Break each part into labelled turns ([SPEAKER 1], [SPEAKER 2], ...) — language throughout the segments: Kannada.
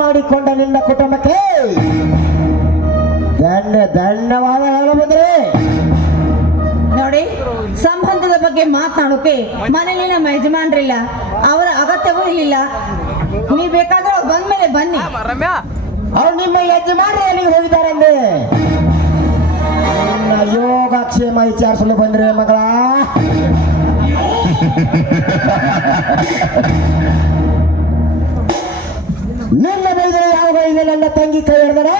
[SPEAKER 1] ಮಾಡಿಕೊಂಡ ನಿನ್ನ ಕುಟುಂಬಕ್ಕೆ. ದಂಡ ದಂಡವಾದ ಬಂದರೆ
[SPEAKER 2] ನೋಡಿ ಸಂಬಂಧದ ಬಗ್ಗೆ ಮಾತನಾಡೋಕೆ ಮನೇಲಿ ನಮ್ಮ ಯಜಮಾನ್ರಿಲ್ಲ ಅವರ ಅಗತ್ಯವೂ ಇಲ್ಲ ನೀವು ಬೇಕಾದ್ರೆ ಅವ್ರು ಬಂದ್ಮೇಲೆ ಬನ್ನಿ.
[SPEAKER 1] ಅವ್ರು ನಿಮ್ಮ ಯಜಮಾನ ಎಲ್ಲಿಗೆ ಹೋಗಿದ್ದಾರೆ ಅಂದೆ ನಿನ್ನ ಯೋಗಕ್ಷೇಮ ವಿಚಾರಿಸಲು ಬಂದ್ರೆ ಮಗಳ. ನಿನ್ನ ಬೈದರೆ ಯಾವ ಇಲ್ಲ, ನನ್ನ ತಂಗಿ ಕೈ ಹಿಡಿದರೆ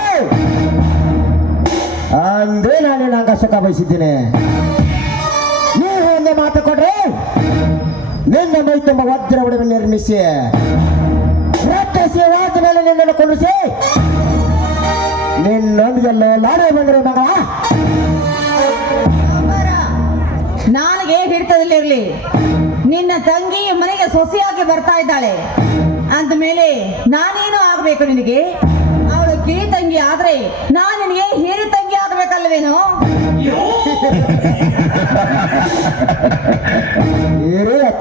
[SPEAKER 1] ಅಂದ್ರೆ ನಾನು ನಾಂಗ ಸುಖ ಬಯಸಿದ್ದೀನಿ. ನೀವು ಒಂದೇ ಮಾತು ಕೊಡ್ರಿ. ನಿನ್ನ ಮೈ ತುಂಬ ವಜ್ರ ಒಡವೆ ನಿರ್ಮಿಸಿ. ರಟ್ಟಿಸಿ ವಾದ ಮೇಲೆ ನಿನ್ನನ್ನು ಕೊಂಡಿಸಿ ನಿನ್ನೊಂದಿಗೆಲ್ಲ ಲಾಡೆ ಬಂದ್ರೆ ಮಗ.
[SPEAKER 2] ನನಗೆ ನಾಲ್ಗೆ ಹಿಡಿತದಲ್ಲಿರ್ಲಿ. ನಿನ್ನ ತಂಗಿ ಮನೆಗೆ ಸೊಸೆಯಾಗಿ ಬರ್ತಾ ಇದ್ದಾಳೆ. ಅಂದ ಮೇಲೆ ನಾನೇನು ಆಗ್ಬೇಕು ನಿನಗೆ? ಅವಳು ಕಿರಿ ತಂಗಿ ಆದ್ರೆ ನಾನು ನಿನಗೆ ಹಿರಿ ತಂಗಿ ಆಗ್ಬೇಕಲ್ವೇನೋ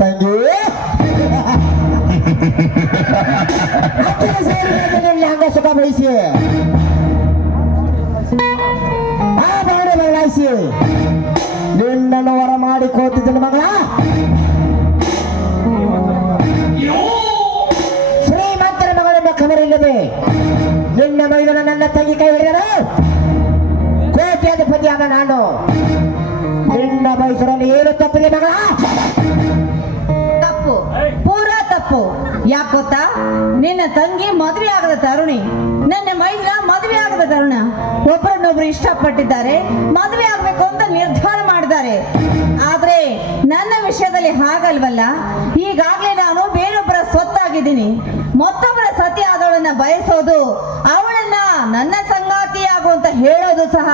[SPEAKER 1] ತಂಗಿ. ಅತ್ತಿಗೆ ಸೇರಿದ ನಿನ್ನ ಹಂಗ ಸುಖ ಬಯಸಿ ಆ ಬಾಡೆ ಬದಲಾಯಿಸಿ. ನಿನ್ನನ್ನು ವರ ಮಾಡಿ ಕೋತಿದ್ದನು ಮಗಳ. ಮಗಳೆಂಬ ನಿನ್ನ ಮೈದನ ನನ್ನ ತಂಗಿ ಕೈ ಹಿಡಿದರು ಕೋಟ್ಯಾಧಿಪತಿಯಾದ ನಾನು. ನಿನ್ನ ಮೈಸೂರಲ್ಲಿ ಏನು ತಪ್ಪಿದೆ ಮಗಳ?
[SPEAKER 2] ತಪ್ಪು. ಪೂರಾ ತಪ್ಪು. ಯಾಕೆ ಗೊತ್ತಾ? ನಿನ್ನ ತಂಗಿ ಮದುವೆ ಆಗದ ತರುಣಿ. ನನ್ನ ಮೈದ್ರ ಮದುವೆ ಆಗದ ತರುಣ. ಒಬ್ಬರನ್ನೊಬ್ರು ಇಷ್ಟಪಟ್ಟಿದ್ದಾರೆ. ಮದುವೆ ಆಗ್ಬೇಕು ಅಂತ ನಿರ್ಧಾರ ಮಾಡಿದ್ದಾರೆ. ಆದ್ರೆ ನನ್ನ ವಿಷಯದಲ್ಲಿ ಹಾಗಲ್ವಲ್ಲ? ಈಗಾಗ್ಲೇ ನಾನು ಬೇರೊಬ್ಬರ ಸ್ವತ್ತಾಗಿದ್ದೀನಿ. ಮತ್ತೊಬ್ಬರ ಸತಿ ಆದವಳನ್ನ ಬಯಸೋದು, ಅವಳನ್ನ ನನ್ನ ಸಂಗಾತಿಯಾಗು ಅಂತ ಹೇಳೋದು ಸಹ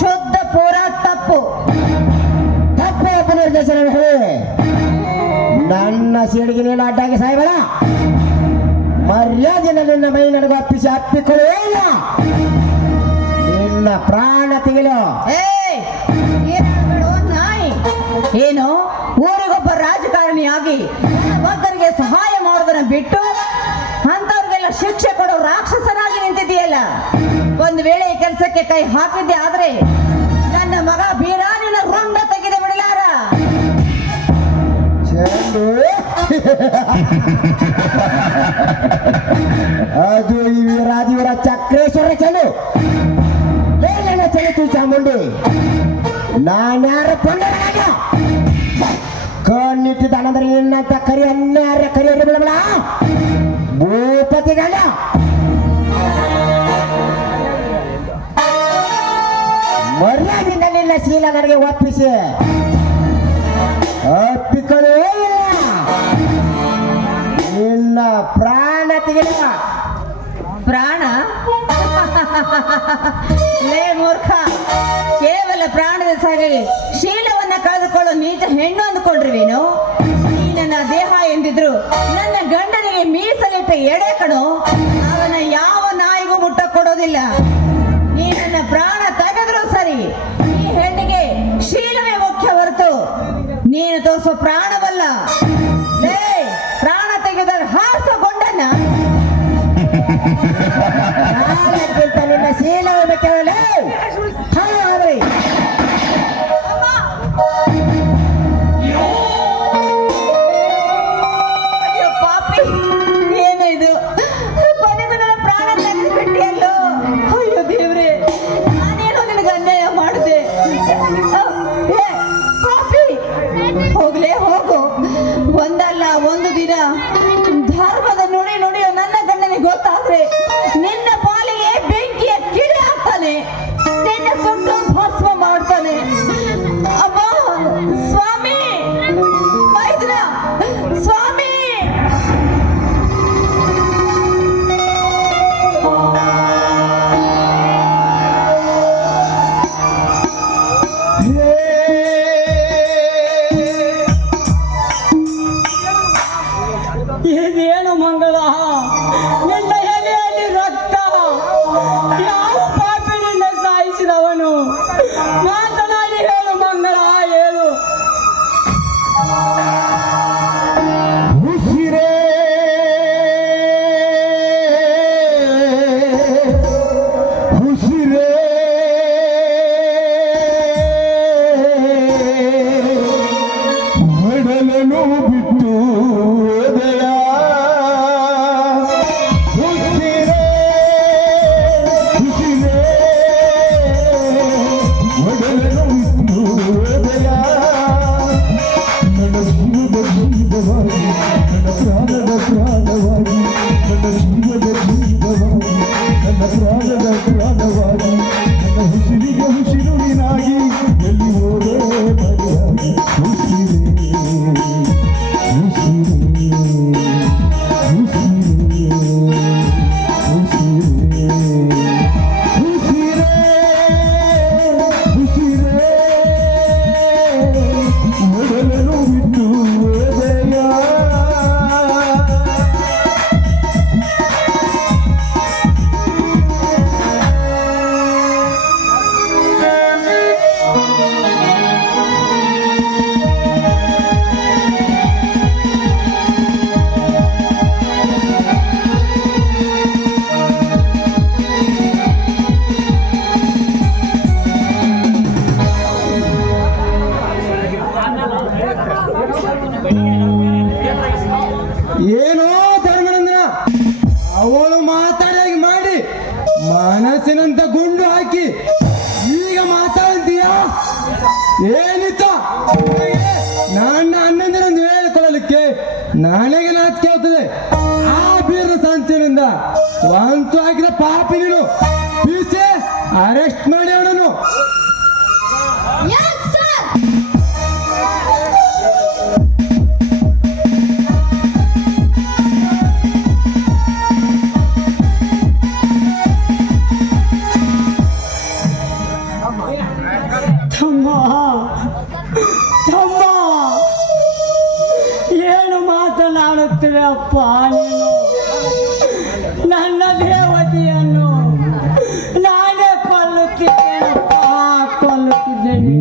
[SPEAKER 2] ಶುದ್ಧ, ಪೂರಾ ತಪ್ಪು.
[SPEAKER 1] ತಪ್ಪು ಪುನರ್ದೇಶನ ಹೇಳಿ, ನನ್ನ ಸೀಳಿಗೆ ನೀನು ಅಡ್ಡಾಗಿ ಸಾಯ್ಬೇಡ. ಮರ್ಯಾದೆನ ನಿನ್ನ ಮೈ ನನಗೆ ಅಪ್ಪಿಸಿ, ಅಪ್ಪಿಕೊಳ್ಳುವ ನಿನ್ನ ಪ್ರಾಣ ತೆಗೆಲು
[SPEAKER 2] ಏಯ್! ಏನು? ಊರಿಗೊಬ್ಬ ರಾಜಕಾರಣಿಯಾಗಿ ಭಕ್ತರಿಗೆ ಸಹಾಯ ಮಾಡೋದನ್ನ ಬಿಟ್ಟು ಅಂತವ್ರಿಗೆಲ್ಲ ಶಿಕ್ಷೆ ಕೊಡೋ ರಾಕ್ಷಸನಾಗಿ ನಿಂತಿದೆಯಲ್ಲ ಒಂದು ವೇಳೆ ಕೆಲಸಕ್ಕೆ ಕೈ ಹಾಕಿದ್ದೆ ಆದ್ರೆ ನನ್ನ ಮಗ ಬೀರಾನಿನ ರುಂಡ ತೆಗೆದು ಬಿಡಲಾರ.
[SPEAKER 1] ಅದು ಈ ವೀರಾದಿವರ ಚಕ್ರೇಶ್ವರ ಚೆಂಡು. ಮೇಲಿನ ಚಲಿತು ಚಾಮುಂಡಿ ನಾನ್ಯಾರ ಕೊಂಡರಾಗ ಕಣ್ಣಿಟ್ಟಿದ್ದಾನಂದ್ರೆ ನಿನ್ನಂತ ಕರಿ, ಅನ್ಯಾರ ಕರಿಯರು ಬಿಡಬೇಡ. ಭೂಪತಿ ಗಂಡ ಮರ್ಯಾದಿಂದ ನಿನ್ನ ನನಗೆ ಒಪ್ಪಿಸಿ. ಒಪ್ಪಿಕೊಳ್ಳುವ ಇಲ್ಲ. ನಿನ್ನ ಪ್ರಾಣ ತೆಗೆದ
[SPEAKER 2] ಪ್ರಾಣ? ಲೇ ಮೂರ್ಖ, ಕೇವಲ ಪ್ರಾಣದ ಸರಿ ಶೀಲವನ್ನ ಕಳೆದುಕೊಳ್ಳೋ ನೀಚ ಹೆಣ್ಣು ಅಂದ್ಕೊಂಡ್ರಿವೇನು ನೀ ನನ್ನ ದೇಹ ಎಂದಿದ್ರು ನನ್ನ ಗಂಡನಿಗೆ ಮೀಸಲಿಟ್ಟ ಎಡೆ ಕಣೋ, ಅವನ ಯಾವ ನಾಯಿಗೂ ಮುಟ್ಟ ಕೊಡೋದಿಲ್ಲ. ನೀ ನನ್ನ ಪ್ರಾಣ ತೆಗೆದ್ರು ಸರಿ, ಈ ಹೆಣ್ಣಿಗೆ ಶೀಲವೇ ಮುಖ್ಯ ಹೊರತು. ನೀನು ತೋರಿಸೋ ಪ್ರಾಣವಲ್ಲ. ಲೇ, ಪ್ರಾಣ ತೆಗೆದ ಗೊಂಡನ್ನ.
[SPEAKER 3] ಏನಿತ್ತ? ನನ್ನ ಅಣ್ಣಂದಿರನ್ನು ಹೇಳಿಕೊಳ್ಳಲಿಕ್ಕೆ ನನಗೆ ನಾಚಿಕೆ ಕೇಳ್ತದೆ ಆ ಬೀರ ಸಂಚಿನಿಂದ ವಾಂತು ಆಗಿರೋ ಪಾಪಿ ನೀನು. ಅರೆಸ್ಟ್ ಮಾಡಿ.
[SPEAKER 4] ಅಪ್ಪ ನನ್ನ ದೇವತೆಯನ್ನು ನಾನೇ ಕೊಲ್ಲುತ್ತಿದ್ದೇನಪ್ಪ ಕೊಲ್ಲುತ್ತಿದ್ದೇನೆ.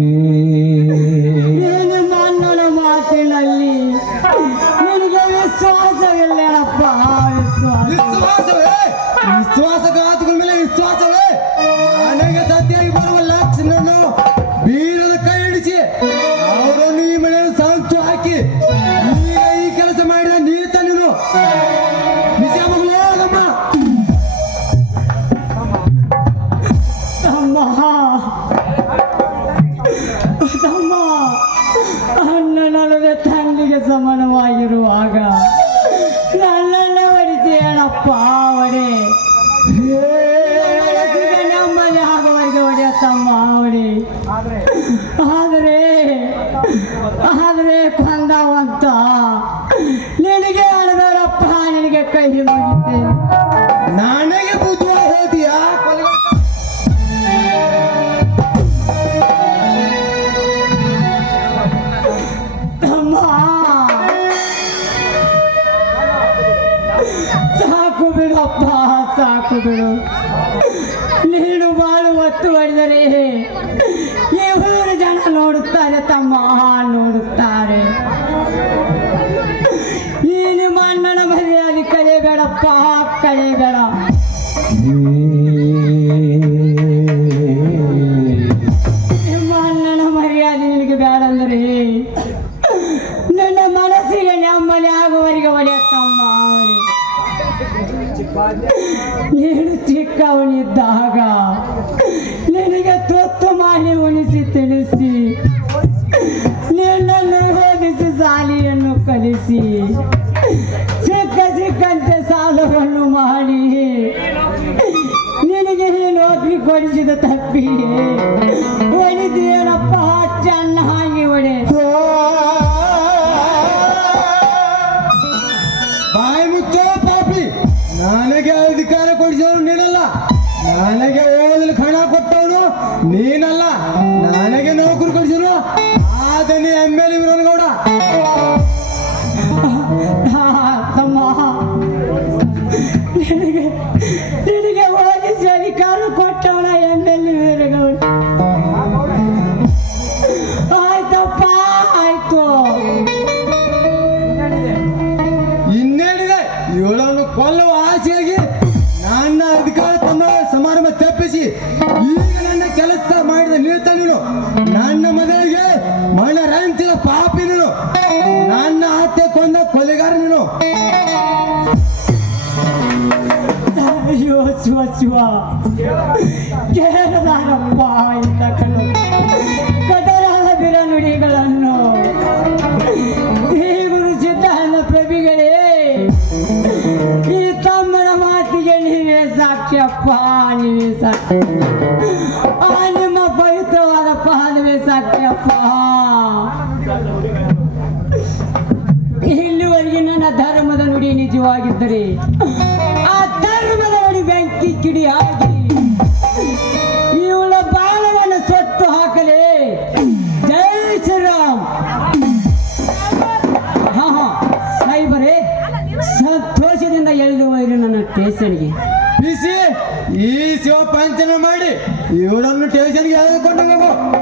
[SPEAKER 4] ನೀನು ನನ್ನನ್ನು ಮಾತಿನಲ್ಲಿ ನಿನಗೆ ವಿಶ್ವಾಸವಿಲ್ಲಪ್ಪ ವಿಶ್ವಾಸ. ವಿಶ್ವಾಸ സമാനമായൊരു വാക നല്ല വരുത്തിയാണ് പാവനെ. ಕಳಿದ ಒಳಿದೇನಪ್ಪ ಚೆನ್ನ ಹಾಗೆ ಒಡೆ
[SPEAKER 3] ಬಾಯಿ ಮುಚ್ಚೋ ಪಾಪಿ. ನನಗೆ ಅಧಿಕಾರ ಕೊಡಿಸೋನು ನೀನಲ್ಲ. ನನಗೆ ಓದಲು ಹಣ ಕೊಟ್ಟವನು ನೀನಲ್ಲ.
[SPEAKER 4] ಶಿವ. ಕೇಳದಾರಪ್ಪ ಇಂಥ ಕಣ್ಣು. ಕಟರಾದ ನುಡಿಗಳನ್ನು. ಶ್ರೀ ಗುರು ಸಿದ್ಧಾಂತ ಪ್ರಭುಗಳೇ, ಈ ತಮ್ಮನ ಮಾತಿಗೆ ನೀವೇ ಸಾಕ್ಷ್ಯಪ್ಪ, ನೀವೇ ಸಾಕ್ಷಿ ಆ ನಿಮ್ಮ ಪವಿತ್ರವಾದ ಪಾದವೇ ಸಾಕ್ಷ್ಯಪ್ಪ. ಇಲ್ಲಿವರೆಗೆ ನನ್ನ ಧರ್ಮದ ನುಡಿ ನಿಜವಾಗಿದ್ದರೆ ಬೆಂಕಿ ಕಿಡಿಯಾಗಿ ಇವಳ ಬಾಣವನ್ನು ಸೊಟ್ಟು ಹಾಕಲೇ. ಜೈ ಶ್ರೀರಾಮ್. ಹಾ ಹಾ. ಸಾಯಿಬರೇ, ಸಂತೋಷದಿಂದ ಎಳೆದು ಹೋಯ್ರು ನನ್ನ ಟೇಷನ್ಗೆ.
[SPEAKER 3] ಬಿಸಿ, ಈ ಶಿವ ಪಂಚನ ಮಾಡಿ ಇವರನ್ನು ಟೇಷನ್ಗೆ ಎಳೆದುಕೊಂಡು ಹೋಗು.